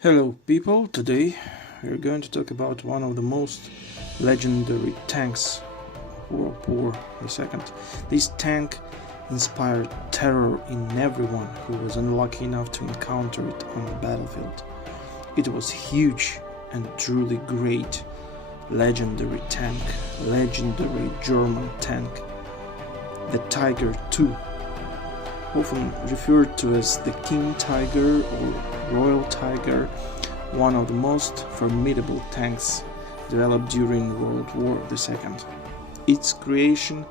Hello people, today we're going to talk about one of the most legendary tanks of World War II. This tank inspired terror in everyone who was unlucky enough to encounter it on the battlefield. It was huge and truly great, legendary tank, legendary German tank, the Tiger II, often referred to as the King Tiger or Royal Tiger, one of the most formidable tanks developed during World War II. Its creation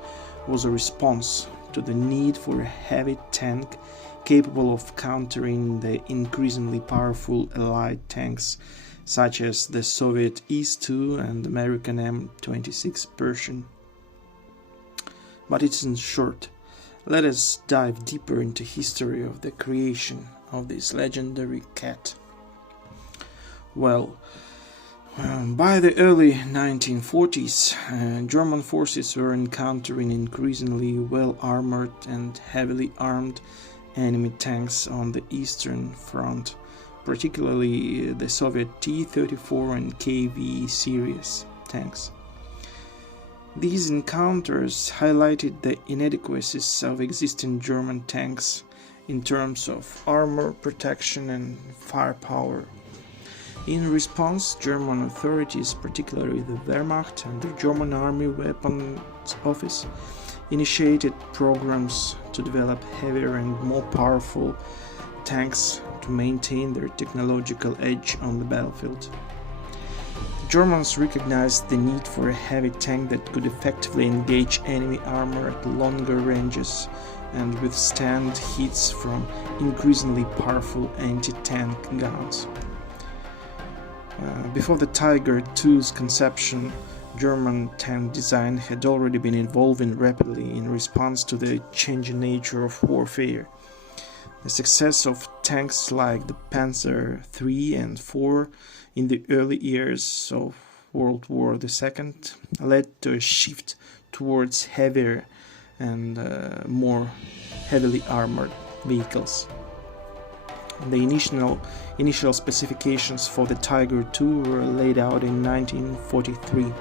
was a response to the need for a heavy tank capable of countering the increasingly powerful Allied tanks such as the Soviet S-2 and American M26 Pershing. But it isn't short. Let us dive deeper into the history of the creation of this legendary cat. Well, by the early 1940s, German forces were encountering increasingly well-armored and heavily armed enemy tanks on the Eastern Front, particularly the Soviet T-34 and KV series tanks. These encounters highlighted the inadequacies of existing German tanks in terms of armor protection and firepower. In response, German authorities, particularly the Wehrmacht and the German Army Weapons Office, initiated programs to develop heavier and more powerful tanks to maintain their technological edge on the battlefield. The Germans recognized the need for a heavy tank that could effectively engage enemy armor at longer ranges and withstand hits from increasingly powerful anti-tank guns. Before the Tiger II's conception, German tank design had already been evolving rapidly in response to the changing nature of warfare. The success of tanks like the Panzer III and IV in the early years of World War II led to a shift towards heavier and more heavily armored vehicles. The initial specifications for the Tiger II were laid out in 1943.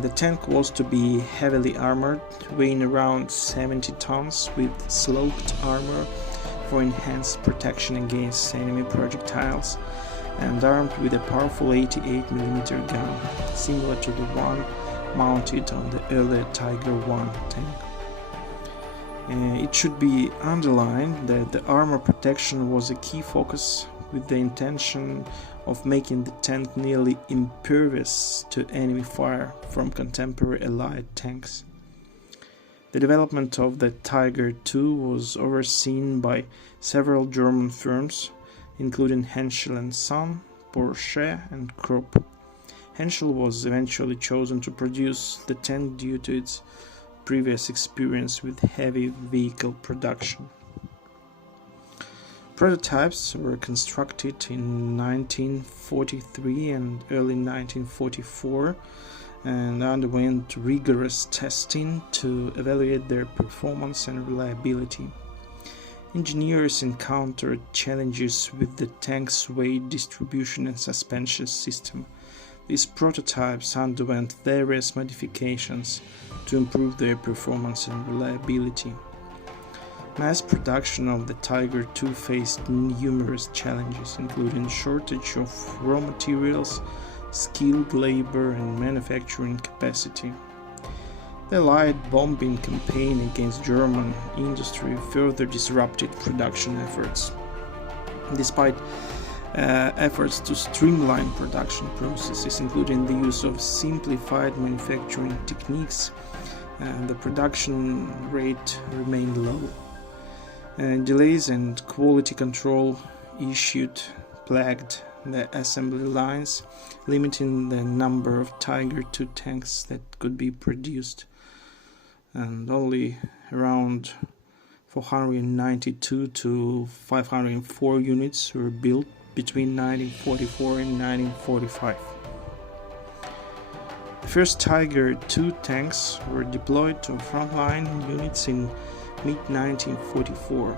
The tank was to be heavily armored, weighing around 70 tons, with sloped armor for enhanced protection against enemy projectiles, and armed with a powerful 88mm gun, similar to the one mounted on the earlier Tiger I tank. It should be underlined that the armor protection was a key focus, with the intention of making the tank nearly impervious to enemy fire from contemporary Allied tanks. The development of the Tiger II was overseen by several German firms, including Henschel & Son, Porsche and Krupp. Henschel was eventually chosen to produce the tank due to its previous experience with heavy vehicle production. Prototypes were constructed in 1943 and early 1944 and underwent rigorous testing to evaluate their performance and reliability. Engineers encountered challenges with the tank's weight distribution and suspension system. These prototypes underwent various modifications to improve their performance and reliability. Mass production of the Tiger II faced numerous challenges, including shortage of raw materials, skilled labor, and manufacturing capacity. The Allied bombing campaign against German industry further disrupted production efforts. Despite efforts to streamline production processes, including the use of simplified manufacturing techniques, the production rate remained low. Delays and quality control issues plagued the assembly lines, limiting the number of Tiger II tanks that could be produced. and only around 492 to 504 units were built between 1944 and 1945. The first Tiger II tanks were deployed to frontline units in mid-1944.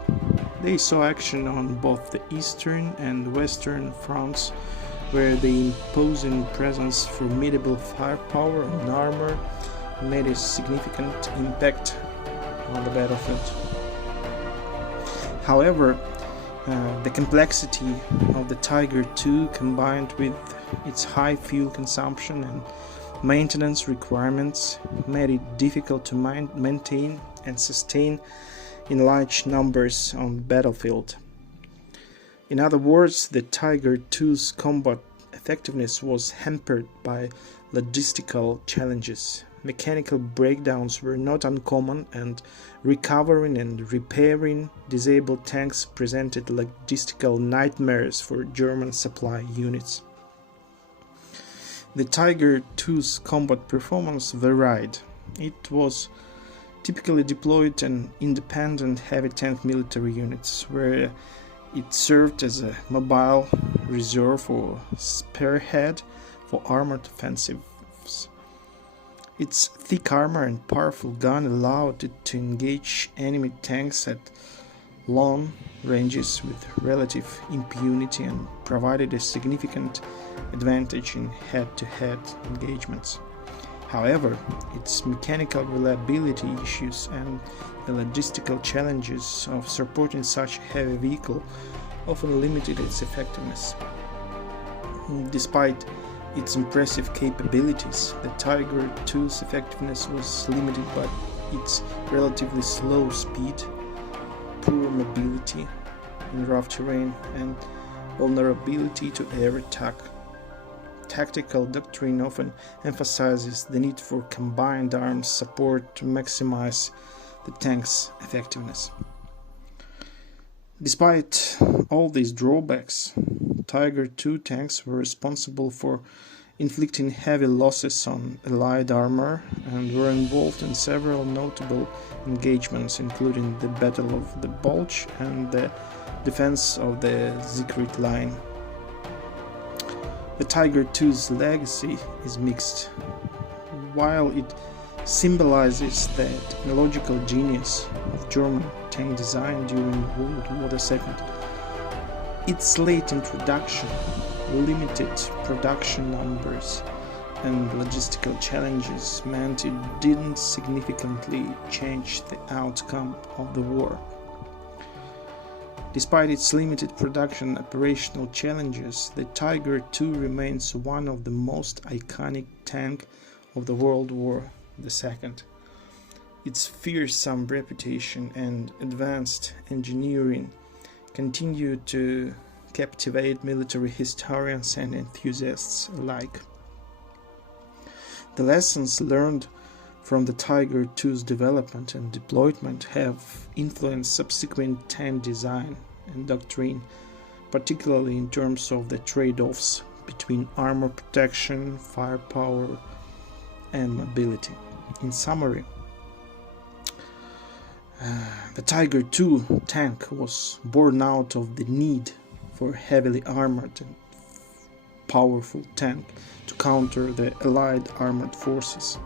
They saw action on both the eastern and western fronts, where the imposing presence, formidable firepower and armor made a significant impact on the battlefield. However, the complexity of the Tiger II, combined with its high fuel consumption and maintenance requirements, made it difficult to maintain and sustain in large numbers on the battlefield. In other words, the Tiger II's combat effectiveness was hampered by logistical challenges. Mechanical breakdowns were not uncommon, and recovering and repairing disabled tanks presented logistical nightmares for German supply units. The Tiger II's combat performance varied. It was typically deployed in independent heavy tank military units, where it served as a mobile reserve or spearhead for armored offensives. Its thick armor and powerful gun allowed it to engage enemy tanks at long ranges with relative impunity and provided a significant advantage in head-to-head engagements. However, its mechanical reliability issues and the logistical challenges of supporting such a heavy vehicle often limited its effectiveness. Despite its impressive capabilities, the Tiger II's effectiveness was limited by its relatively slow speed, poor mobility in rough terrain, and vulnerability to air attack. Tactical doctrine often emphasizes the need for combined arms support to maximize the tank's effectiveness. Despite all these drawbacks, Tiger II tanks were responsible for inflicting heavy losses on Allied armor and were involved in several notable engagements, including the Battle of the Bulge and the defense of the Siegfried Line. The Tiger II's legacy is mixed. While it symbolizes the technological genius of German tank design during World War II, its late introduction, limited production numbers, and logistical challenges meant it didn't significantly change the outcome of the war. Despite its limited production operational challenges, the Tiger II remains one of the most iconic tanks of the World War II. Its fearsome reputation and advanced engineering continue to captivate military historians and enthusiasts alike. The lessons learned from the Tiger II's development and deployment have influenced subsequent tank design and doctrine, particularly in terms of the trade-offs between armor protection, firepower, and mobility. In summary, the Tiger II tank was born out of the need for a heavily armored and powerful tank to counter the Allied armored forces.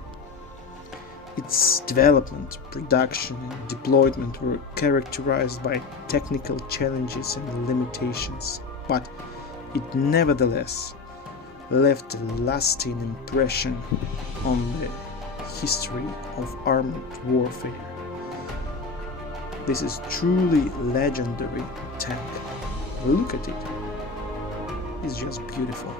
Its development, production, and deployment were characterized by technical challenges and limitations, but it nevertheless left a lasting impression on the history of armored warfare. This is truly legendary tank. Look at it. It's just beautiful.